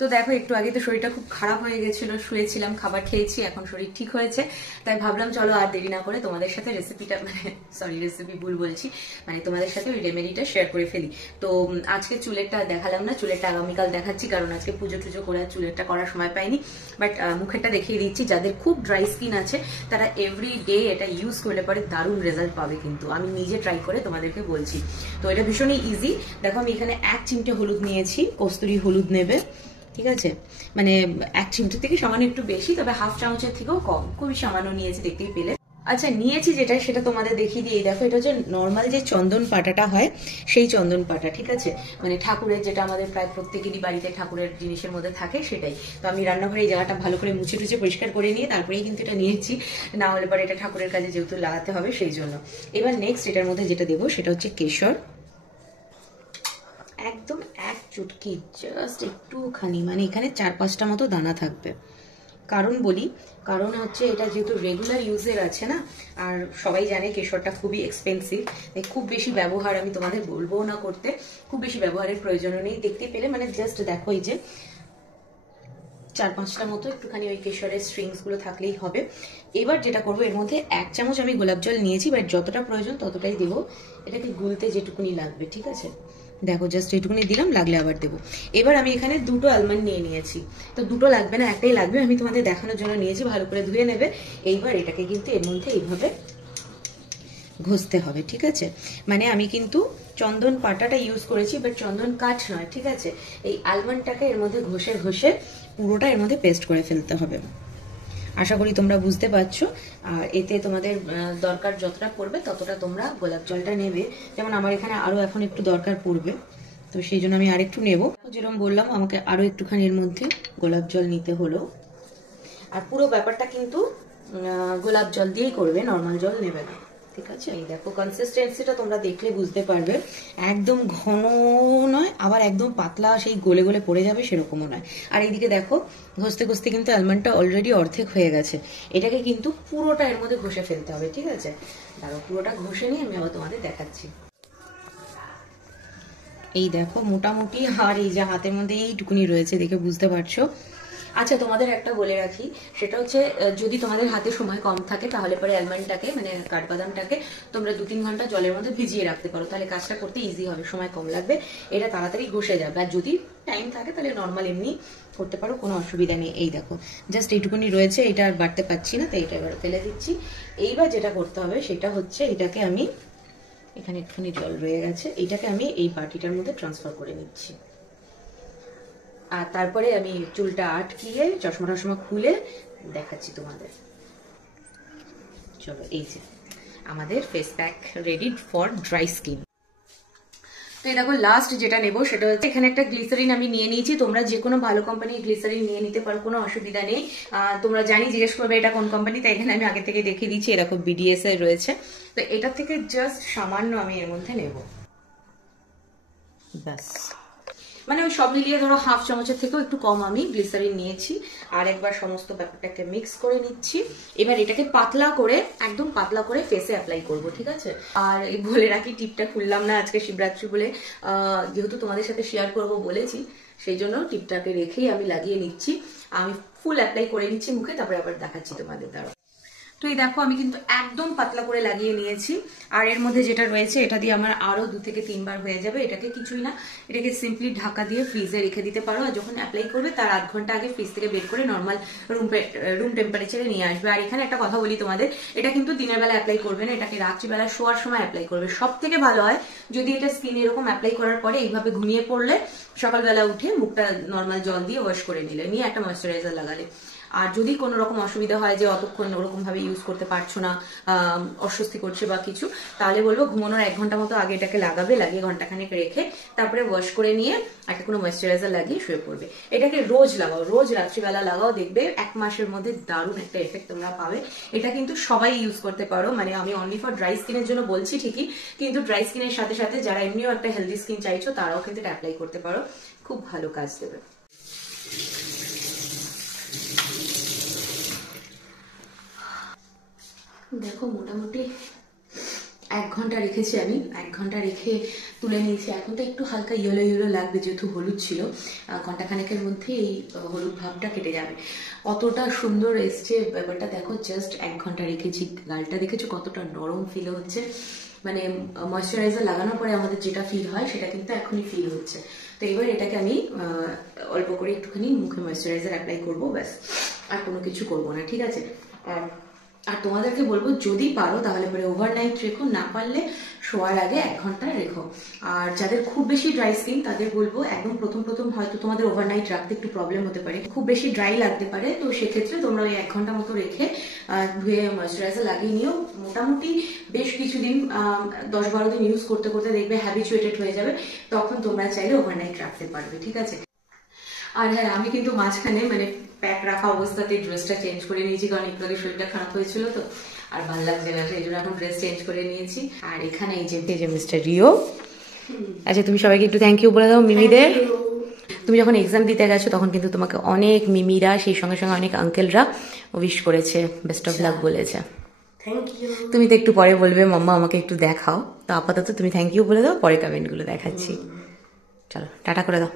তো দেখো একটু আগে তো শরীরটা খুব খারাপ হয়ে গেছিল, শুয়েছিলাম, খাবার খেয়েছি, এখন শরীর ঠিক হয়েছে। তাই ভাবলাম চলো আর দেরি না করে তোমাদের সাথে রেসিপিটা রেসিপি ভুল বলছি, তোমাদের সাথে ওই রেমেডিটা শেয়ার করে ফেলি। তো আজকে চুলেরটা দেখালাম না, চুলেরটা আগামীকাল দেখাচ্ছি, কারণ আজকে পুজো টুজো করে চুলেরটা করার সময় পাইনি। বাট মুখেরটা দেখিয়ে দিচ্ছি। যাদের খুব ড্রাই স্কিন আছে তারা এভরি ডে এটা ইউজ করলে পরে দারুণ রেজাল্ট পাবে, কিন্তু আমি নিজে ট্রাই করে তোমাদেরকে বলছি। তো এটা ভীষণই ইজি। দেখো আমি এখানে 1 চিমটে হলুদ নিয়েছি, কস্তুরি হলুদ নেবে, ঠিক আছে? 1 চিমটে থেকে সামান্য একটু বেশি, তবে হাফ চামচের থেকেও কম, খুবই সামান্য নিয়েছি, দেখতেই পেলে। আচ্ছা, নিয়েছি যেটা সেটা তোমাদের দেখিয়ে দিই। দেখো এটা হচ্ছে নর্মাল যে চন্দন পাটাটা হয়, সেই চন্দন পাটা, ঠিক আছে? ঠাকুরের যেটা আমাদের প্রায় প্রত্যেকেরই বাড়িতে ঠাকুরের জিনিসের মধ্যে থাকে সেটাই। তো আমি রান্নাঘরে এই জায়গাটা ভালো করে মুছে টুছে পরিষ্কার করে নিয়ে তারপরেই কিন্তু এটা নিয়েছি, না হলে পরে এটা ঠাকুরের কাজে যেহেতু লাগাতে হবে সেই জন্য। এবার নেক্সট এটার মধ্যে যেটা দেবো সেটা হচ্ছে কেশর, একদম 1 চুটকি, জাস্ট একটুখানি, এখানে 4-5টা মতো দানা থাকবে। কারণ হচ্ছে এটা যেহেতু রেগুলার ইউজের আছে না, আর সবাই জানে কেশরটা খুবই এক্সপেন্সিভ, তাই খুব বেশি ব্যবহার আমি তোমাদের বলবো না করতে, খুব বেশি ব্যবহারের প্রয়োজনও নেই। দেখতে পেলে জাস্ট দেখো এই যে 4-5টা মতো একটুখানি ওই কেশরের স্ট্রিংস গুলো থাকলেই হবে। এবার যেটা করবো, এর মধ্যে 1 চামচ আমি গোলাপ জল নিয়েছি, বাট যতটা প্রয়োজন ততটাই দেবো, এটাকে গুলতে যেটুকুনি লাগবে, ঠিক আছে? দেখো জাস্ট এইটুকুনি দিলাম, লাগলে আবার দেবো। এবার আমি এখানে 2টো আলমন্ড নিয়ে নিয়েছি, তো 2টো লাগবে না, একটাই লাগবে, আমি তোমাদের দেখানোর জন্য নিয়েছি। ভালো করে ধুয়ে নেবে। এইবার এটাকে কিন্তু এর মধ্যে এইভাবে ঘষতে হবে, ঠিক আছে? আমি কিন্তু চন্দন পাটাটা ইউজ করেছি, বাট চন্দন কাঠ নয়, ঠিক আছে? এই আলমন্ডটাকে এর মধ্যে ঘষে ঘষে পুরোটা এর মধ্যে পেস্ট করে ফেলতে হবে। আশা করি তোমরা বুঝতে পারছো। আর এতে তোমাদের দরকার যতটা পড়বে ততটা তোমরা গোলাপ জলটা নেবে। যেমন আমার এখানে আরো এখন একটু দরকার পড়বে, তো সেই জন্য আমি আরেকটু নেব। যেরকম বললাম, আমাকে আরো একটুখানি এর মধ্যে গোলাপ জল নিতে হলো। আর পুরো ব্যাপারটা কিন্তু গোলাপ জল দিয়েই করবে, নর্মাল জল নেবে না, ঠিক আছে? এই দেখো কনসিস্টেন্সিটা তোমরা দেখলে বুঝতে পারবে, একদম ঘন নয়, আবার একদম পাতলা সেই গলে গলে পড়ে যাবে সেরকমও নয়। আর এইদিকে দেখো ঘষতে ঘষতে কিন্তু আলমন্ডটা অলরেডি অর্ধেক হয়ে গেছে। এটাকে কিন্তু পুরোটা এর মধ্যে ঘষে ফেলতে হবে, ঠিক আছে? তারপর পুরোটা ঘষে নিয়ে আমি আবার তোমাদের দেখাচ্ছি। এই দেখো মোটামুটি, আর এই যে হাতের মধ্যে এইটুকুনি রয়েছে, দেখে বুঝতে পারছো। আচ্ছা, তোমাদের একটা বলে রাখি, সেটা হচ্ছে যদি তোমাদের হাতে সময় কম থাকে তাহলে পরে আলমন্ডটাকে কাঠবাদামটাকে তোমরা 2-3 ঘন্টা জলের মধ্যে ভিজিয়ে রাখতে পারো, তাহলে কাজটা করতে ইজি হবে, সময় কম লাগবে, এটা তাড়াতাড়ি ঘষে যাবে। আর যদি টাইম থাকে তাহলে নর্মাল এমনি করতে পারো, কোনো অসুবিধা নেই। এই দেখো জাস্ট এইটুকুনি রয়েছে, এটা আর বাড়তে পারছি না, তাই এটা এবার ফেলে দিচ্ছি। এইবার যেটা করতে হবে সেটা হচ্ছে, এটাকে আমি, এখানে একটুখানি জল রয়ে গেছে, এটাকে আমি এই বাটিটার মধ্যে ট্রান্সফার করে নিচ্ছি। আর তারপরে আমি চুলটা আটকিয়ে চশমা টশমা খুলে দেখাচ্ছি তোমাদের। চলো, এই যে আমাদের face pack ready for dry skin. তো এই দেখো লাস্ট যেটা নেবো সেটা হচ্ছে, এখানে একটা গ্লিসারিন আমি নিয়ে নিয়েছি। তোমরা যে কোনো ভালো কোম্পানির গ্লিসারিন নিয়ে নিতে পারো, কোনো অসুবিধা নেই। তোমরা জিজ্ঞেস করবে এটা কোন কোম্পানি, তাই এখানে আমি আগে থেকে দেখিয়ে দিচ্ছি। এরকম বিডিএস এর রয়েছে। তো এটা থেকে জাস্ট সামান্য আমি এর মধ্যে নেব, ব্যাস। ওই সব মিলিয়ে ধরো হাফ চামচের থেকেও একটু কম আমি গ্লিসারিন নিয়েছি। আর একবার সমস্ত ব্যাপারটাকে মিক্স করে নিচ্ছি। এবার এটাকে পাতলা করে, একদম পাতলা করে ফেসে অ্যাপ্লাই করব, ঠিক আছে? আর বলে রাখি, টিপটা খুললাম না আজকে শিবরাত্রি বলে, যেহেতু তোমাদের সাথে শেয়ার করব বলেছি, সেই জন্য টিপটাকে রেখেই আমি লাগিয়ে নিচ্ছি। আমি ফুল অ্যাপ্লাই করে নিচ্ছি মুখে, তারপরে আবার দেখাচ্ছি তোমাদের। দ্বারা তো এই দেখো আমি কিন্তু একদম পাতলা করে লাগিয়ে নিয়েছি। আর এর মধ্যে যেটা রয়েছে এটা দিয়ে আমার আরো 2 থেকে 3 বার হয়ে যাবে। এটাকে কিছুই না, এটাকে সিম্পলি ঢাকা দিয়ে ফ্রিজে রেখে দিতে পারো। আর যখন অ্যাপ্লাই করবে তার আধ ঘন্টা আগে ফ্রিজ থেকে বের করে নর্মাল রুম টেম্পারেচারে নিয়ে আসবে। আর এখানে একটা কথা বলি তোমাদের, এটা কিন্তু দিনের বেলা অ্যাপ্লাই করবে না, এটাকে রাত্রিবেলা শোয়ার সময় অ্যাপ্লাই করবে। সব থেকে ভালো হয় যদি এটা স্কিন এরকম অ্যাপ্লাই করার পরে এইভাবে ঘুমিয়ে পড়লে সকালবেলা উঠে মুখটা নর্মাল জল দিয়ে ওয়াশ করে নিয়ে একটা ময়েশ্চারাইজার লাগালে। আর যদি কোনো রকম অসুবিধা হয় যে অতক্ষণ ওরকম ভাবে ইউজ করতে পারছো না, অস্বস্তি করছে বা কিছু, তাহলে বলবো ঘুমানোর 1 ঘন্টা মতো আগে এটাকে লাগাবে, লাগিয়ে ঘন্টাখানেক রেখে তারপরে ওয়াশ করে নিয়ে একটা কোনো ময়েশ্চারাইজার লাগিয়ে শুয়ে পড়বে। এটাকে রোজ লাগাও, রোজ রাত্রিবেলা লাগাও, দেখবে 1 মাসের মধ্যে দারুণ একটা এফেক্ট তোমরা পাবে। এটা কিন্তু সবাই ইউজ করতে পারো, আমি অনলি ফর ড্রাই স্কিনের জন্য বলছি ঠিকই, কিন্তু ড্রাই স্কিনের সাথে সাথে যারা এমনিও একটা হেলদি স্কিন চাইছো তারাও কিন্তু এটা অ্যাপ্লাই করতে পারো, খুব ভালো কাজ দেবে। দেখো মোটামুটি 1 ঘন্টা রেখেছি আমি, 1 ঘন্টা রেখে তুলে নিয়েছি। এখন তো একটু হালকা ইয়েলো ইয়েলো লাগবে, যেহেতু হলুদ ছিল। ঘন্টাখানেকের মধ্যে এই হলুদ ভাবটা কেটে যাবে। কতটা সুন্দর এসছে ব্যাপারটা দেখো, জাস্ট 1 ঘন্টা রেখেছি। গালটা দেখেছো কতটা নরম ফিল হচ্ছে, মানে ময়শ্চারাইজার লাগানোর পরে আমাদের যেটা ফিল হয় সেটা কিন্তু এখনই ফিল হচ্ছে। তো এবার এটাকে আমি অল্প করে একটুখানি মুখে ময়শ্চারাইজার অ্যাপ্লাই করবো, ব্যাস, আর কোনো কিছু করবো না, ঠিক আছে? আর তোমাদেরকে বলবো যদি পারো তাহলে পরে ওভারনাইট রেখো, না পারলে শোয়ার আগে 1 ঘন্টা রেখো। আর যাদের খুব বেশি ড্রাই স্কিন তাদের বলবো একদম প্রথম প্রথম হয়তো তোমাদের ওভারনাইট রাখতে একটু প্রবলেম হতে পারে, খুব বেশি ড্রাই লাগতে পারে। তো সেক্ষেত্রে তোমরা ওই 1 ঘন্টা মতো রেখে ধুয়ে ময়শ্চারাইজার লাগিয়ে নিও। মোটামুটি বেশ কিছুদিন 10-12 দিন ইউজ করতে করতে দেখবে হ্যাবিচুয়েটেড হয়ে যাবে, তখন তোমরা চাইলে ওভারনাইট রাখতে পারবে, ঠিক আছে? আর হ্যাঁ, আমি কিন্তু মাঝখানে মানে প্যাক রাখা অবস্থাতে ড্রেসটা চেঞ্জ করে নিয়েছি, কারণ একটু আগে শরীরটা খারাপ হয়েছিল তো, আর ভালো লাগছে না, সেই জন্য এখন ড্রেস চেঞ্জ করে নিয়েছি। আর এখানে এই যে মিস্টার রিও। আচ্ছা, তুমি সবাইকে একটু থ্যাংক ইউ বলে দাও মিমিদের। তুমি যখন এক্সাম দিতে গেছো তখন কিন্তু তোমাকে অনেক মিমিরা, সেই সঙ্গে সঙ্গে অনেক আঙ্কেলরা উইশ করেছে, বেস্ট অফ লাক বলেছে। Thank you. তুমি তো একটু পরে বলবে মাম্মা আমাকে একটু দেখাও, তো আপাতত তুমি থ্যাংক ইউ বলে দাও, পরে কমেন্টগুলো দেখাচ্ছি। চলো টাটা করে দাও।